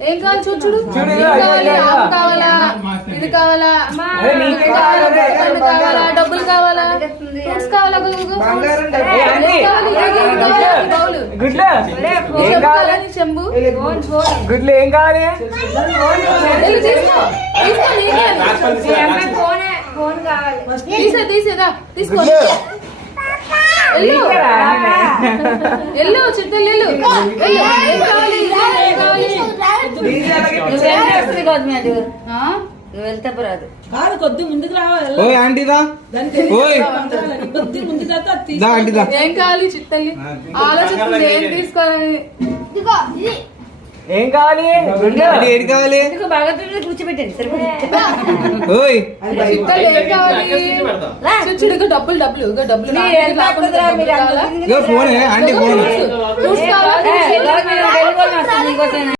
ఏం కావాలి చూడు కావాలా ఇది కావాలా కావాలా డబ్బులు కావాలా ఫ్రూట్స్ కావాలా చెంబు గుడ్లు ఏం కావాలి తీసేదా తీసుకో ఎల్లు చిట్టెల్లు ఏం కావాలి వెళ్తే రాదు కాదు కొద్ది ముందుకు రావాలి ఏం కావాలి చిట్టల్లి ఆలోచిస్తుంది ఏం తీసుకోవాలని ఏం కావాలి ఏది కావాలి బాగా కూర్చోబెట్టండి చిట్టల్లి ఏం కావాలి చూడు డబ్బులు డబ్బులు డబ్బులు ఫోన్ ఆంటీ ఫోన్ ఫ్రూట్స్ కావాలా